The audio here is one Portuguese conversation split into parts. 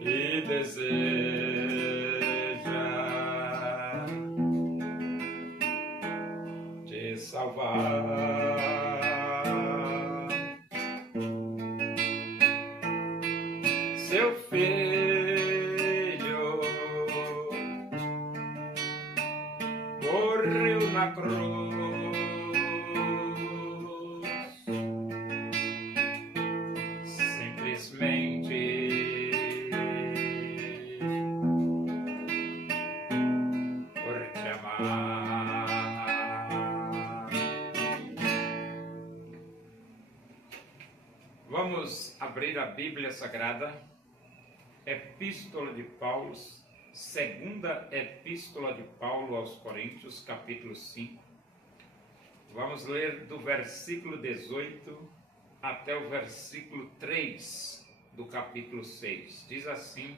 e deseja te salvar. Seu filho morreu na cruz, simplesmente por te amar. Vamos abrir a Bíblia Sagrada, Epístola de Paulo, segunda Epístola de Paulo aos Coríntios, capítulo 5. Vamos ler do versículo 18 até o versículo 3 do capítulo 6. Diz assim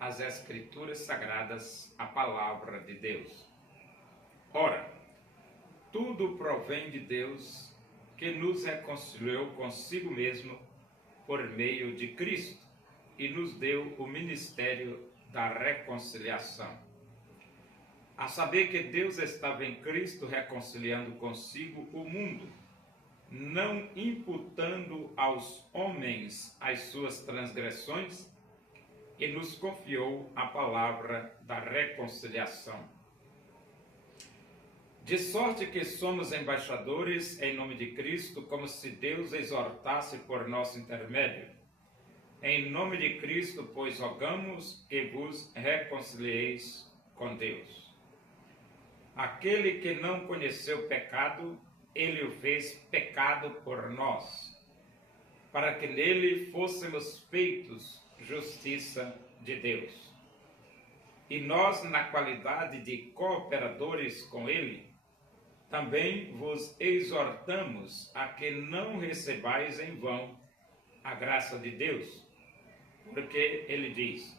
as Escrituras Sagradas, a palavra de Deus. Ora, tudo provém de Deus, que nos reconciliou consigo mesmo por meio de Cristo e nos deu o ministério da reconciliação. A saber que Deus estava em Cristo reconciliando consigo o mundo, não imputando aos homens as suas transgressões, e nos confiou a palavra da reconciliação. De sorte que somos embaixadores em nome de Cristo, como se Deus exortasse por nosso intermédio. Em nome de Cristo, pois rogamos que vos reconcilieis com Deus. Aquele que não conheceu pecado, ele o fez pecado por nós, para que nele fôssemos feitos justiça de Deus. E nós, na qualidade de cooperadores com ele, também vos exortamos a que não recebais em vão a graça de Deus, porque ele diz: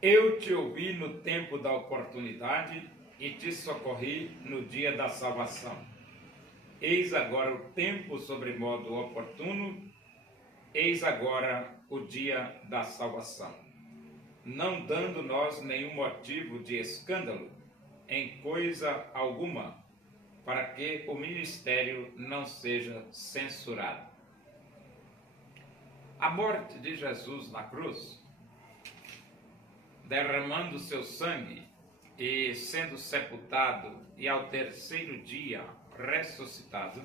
eu te ouvi no tempo da oportunidade e te socorri no dia da salvação. Eis agora o tempo sobremodo oportuno, eis agora o dia da salvação, não dando nós nenhum motivo de escândalo em coisa alguma, para que o ministério não seja censurado. A morte de Jesus na cruz, derramando seu sangue e sendo sepultado e ao terceiro dia ressuscitado,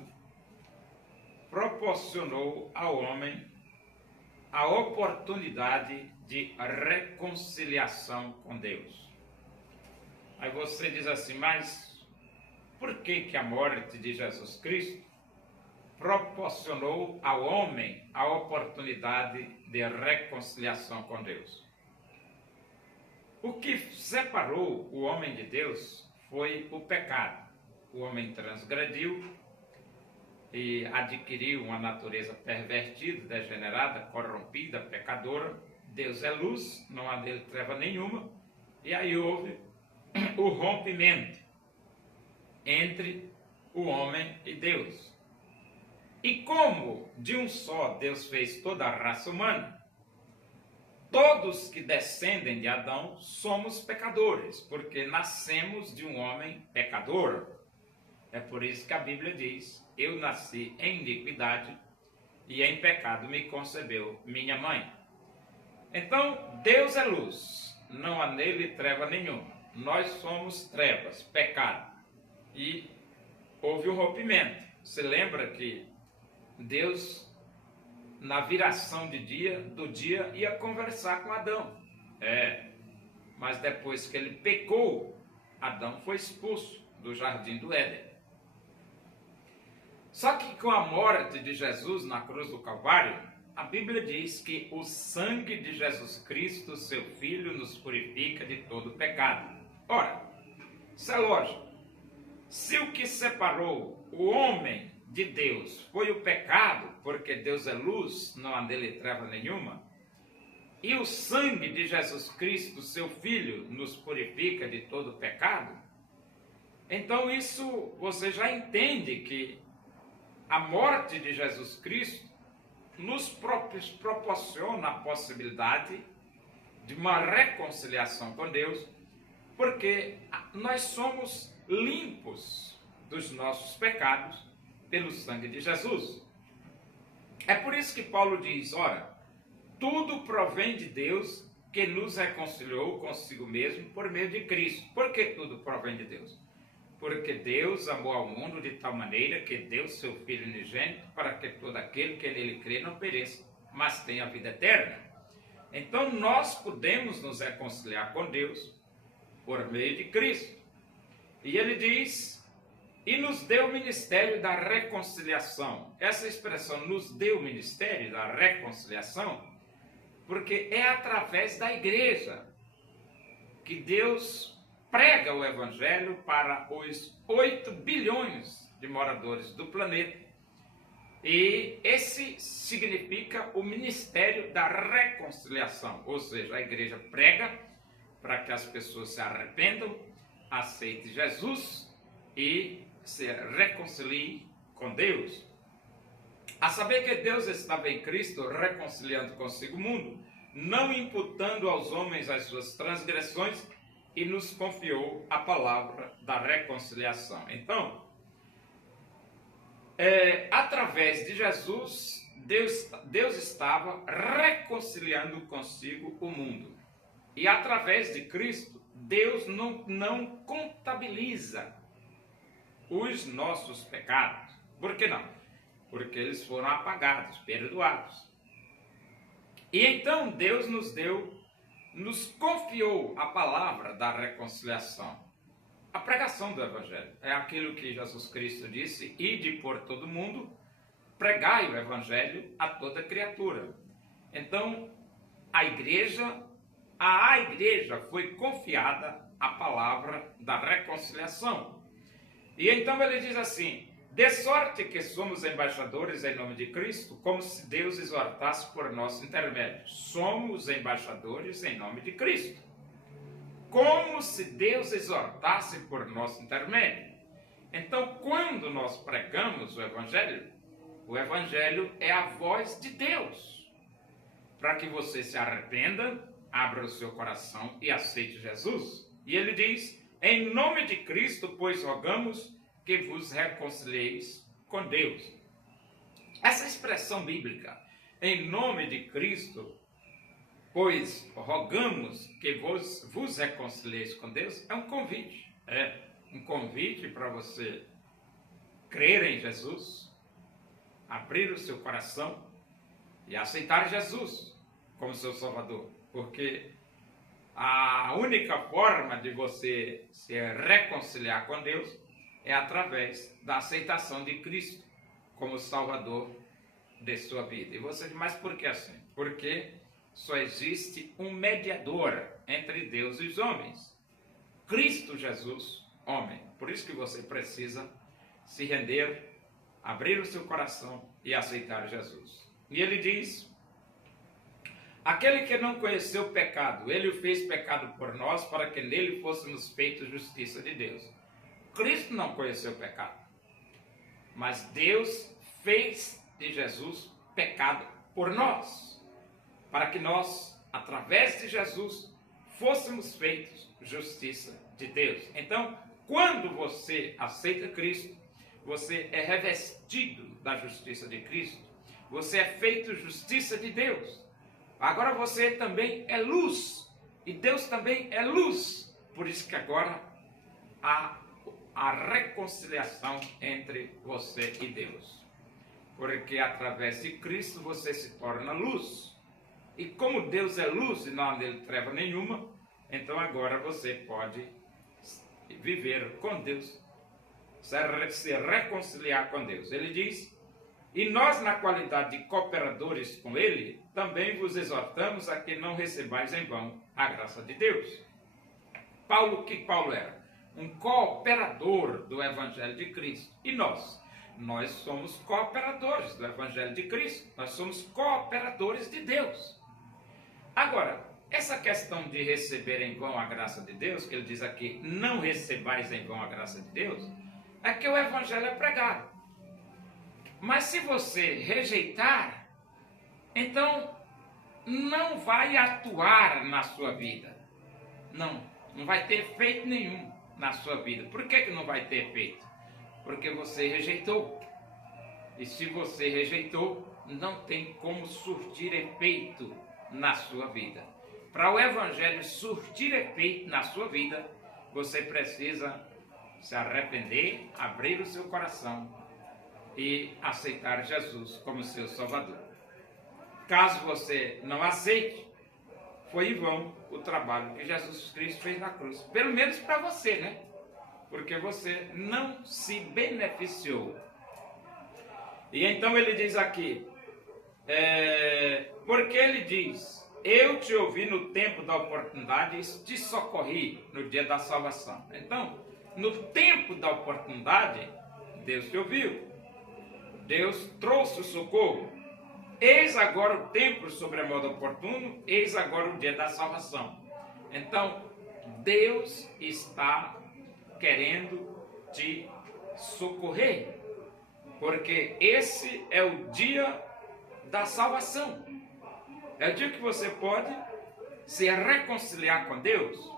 proporcionou ao homem a oportunidade de reconciliação com Deus. Aí você diz assim, mas por que a morte de Jesus Cristo proporcionou ao homem a oportunidade de reconciliação com Deus? O que separou o homem de Deus foi o pecado. O homem transgrediu e adquiriu uma natureza pervertida, degenerada, corrompida, pecadora. Deus é luz, não há nele treva nenhuma. E aí houve o rompimento entre o homem e Deus. E como de um só Deus fez toda a raça humana, todos que descendem de Adão somos pecadores, porque nascemos de um homem pecador. É por isso que a Bíblia diz: eu nasci em iniquidade e em pecado me concebeu minha mãe. Então, Deus é luz, não há nele treva nenhuma. Nós somos trevas, pecado. E houve um rompimento. Você lembra que Deus, na viração do dia, ia conversar com Adão. Mas depois que ele pecou, Adão foi expulso do jardim do Éden. Só que com a morte de Jesus na cruz do Calvário, a Bíblia diz que o sangue de Jesus Cristo, seu Filho, nos purifica de todo pecado. Ora, isso é lógico. Se o que separou o homem de Deus foi o pecado, porque Deus é luz, não há nele treva nenhuma, e o sangue de Jesus Cristo, seu Filho, nos purifica de todo pecado, então isso você já entende que a morte de Jesus Cristo nos proporciona a possibilidade de uma reconciliação com Deus, porque nós somos limpos dos nossos pecados pelo sangue de Jesus. É por isso que Paulo diz, ora, tudo provém de Deus que nos reconciliou consigo mesmo por meio de Cristo. Por que tudo provém de Deus? Porque Deus amou ao mundo de tal maneira que deu seu Filho unigênito para que todo aquele que nele crê não pereça, mas tenha a vida eterna. Então nós podemos nos reconciliar com Deus por meio de Cristo. E ele diz, e nos deu o ministério da reconciliação. Essa expressão, nos deu o ministério da reconciliação, porque é através da igreja que Deus prega o evangelho para os 8 bilhões de moradores do planeta. E esse significa o ministério da reconciliação, ou seja, a igreja prega para que as pessoas se arrependam, aceitem Jesus e se reconciliem com Deus. A saber que Deus estava em Cristo reconciliando consigo o mundo, não imputando aos homens as suas transgressões, e nos confiou a palavra da reconciliação. Então, através de Jesus, Deus estava reconciliando consigo o mundo. E através de Cristo, Deus não contabiliza os nossos pecados. Por que não? Porque eles foram apagados, perdoados. E então Deus nos confiou a palavra da reconciliação. A pregação do Evangelho é aquilo que Jesus Cristo disse, ide por todo mundo, pregai o Evangelho a toda criatura. Então, à igreja foi confiada a palavra da reconciliação. E então ele diz assim, de sorte que somos embaixadores em nome de Cristo, como se Deus exortasse por nosso intermédio. Somos embaixadores em nome de Cristo. Como se Deus exortasse por nosso intermédio. Então, quando nós pregamos o Evangelho é a voz de Deus. Para que você se arrependa, abra o seu coração e aceite Jesus. E ele diz, em nome de Cristo, pois rogamos que vos reconcilieis com Deus. Essa expressão bíblica, em nome de Cristo, pois rogamos que vos reconcilieis com Deus, é um convite. É um convite para você crer em Jesus, abrir o seu coração e aceitar Jesus como seu Salvador. Porque a única forma de você se reconciliar com Deus é através da aceitação de Cristo como Salvador de sua vida. E você diz, mas por que assim? Porque só existe um mediador entre Deus e os homens. Cristo Jesus, homem. Por isso que você precisa se render, abrir o seu coração e aceitar Jesus. E ele diz, aquele que não conheceu o pecado, ele o fez pecado por nós, para que nele fôssemos feitos justiça de Deus. Cristo não conheceu o pecado, mas Deus fez de Jesus pecado por nós, para que nós, através de Jesus, fôssemos feitos justiça de Deus. Então, quando você aceita Cristo, você é revestido da justiça de Cristo, você é feito justiça de Deus. Agora você também é luz, e Deus também é luz. Por isso que agora há a reconciliação entre você e Deus. Porque através de Cristo você se torna luz. E como Deus é luz e não há nele treva nenhuma, então agora você pode viver com Deus, se reconciliar com Deus. Ele diz, e nós na qualidade de cooperadores com Ele, também vos exortamos a que não recebais em vão a graça de Deus. O que Paulo era? Um cooperador do Evangelho de Cristo. E nós? Nós somos cooperadores do Evangelho de Cristo. Nós somos cooperadores de Deus. Agora, essa questão de receber em vão a graça de Deus, que ele diz aqui, não recebais em vão a graça de Deus, é que o Evangelho é pregado. Mas se você rejeitar, então não vai atuar na sua vida. Não vai ter efeito nenhum na sua vida. Por que não vai ter efeito? Porque você rejeitou. E se você rejeitou, não tem como surtir efeito na sua vida. Para o Evangelho surtir efeito na sua vida, você precisa se arrepender, abrir o seu coração e aceitar Jesus como seu Salvador. Caso você não aceite, foi em vão o trabalho que Jesus Cristo fez na cruz. Pelo menos para você, né? Porque você não se beneficiou. E então ele diz aqui, porque ele diz, eu te ouvi no tempo da oportunidade e te socorri no dia da salvação. Então, no tempo da oportunidade, Deus te ouviu. Deus trouxe o socorro. Eis agora o tempo sobremodo oportuno, eis agora o dia da salvação. Então, Deus está querendo te socorrer, porque esse é o dia da salvação. É o dia que você pode se reconciliar com Deus.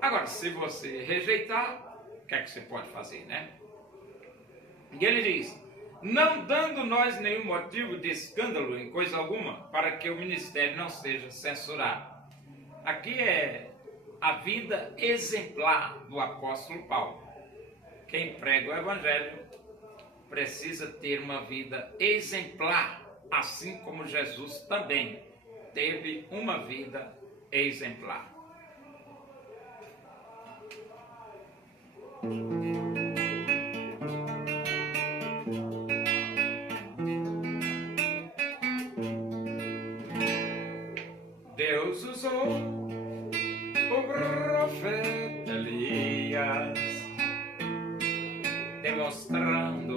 Agora, se você rejeitar, o que é que você pode fazer, né? E ele diz, não dando nós nenhum motivo de escândalo em coisa alguma, para que o ministério não seja censurado. Aqui é a vida exemplar do apóstolo Paulo. Quem prega o Evangelho precisa ter uma vida exemplar, assim como Jesus também teve uma vida exemplar. Deus usou o profeta Elias, demonstrando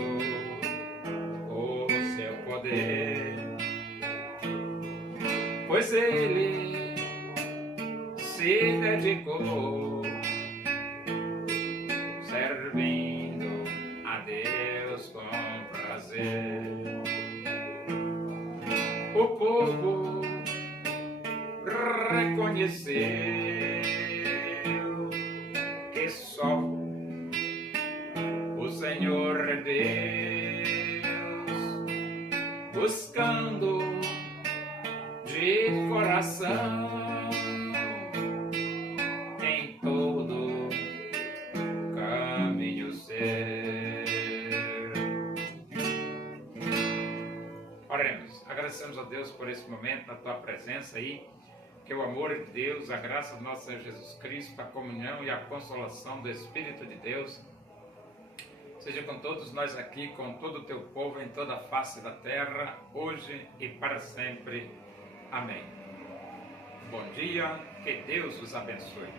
o seu poder, pois ele se dedicou servindo a Deus com prazer. O povo reconheceu que só o Senhor é Deus, buscando de coração em todo caminho ser. Oremos, agradecemos a Deus por esse momento, na tua presença aí. Que o amor de Deus, a graça do nosso Senhor Jesus Cristo, a comunhão e a consolação do Espírito de Deus seja com todos nós aqui, com todo o teu povo em toda a face da terra, hoje e para sempre. Amém. Bom dia, que Deus os abençoe.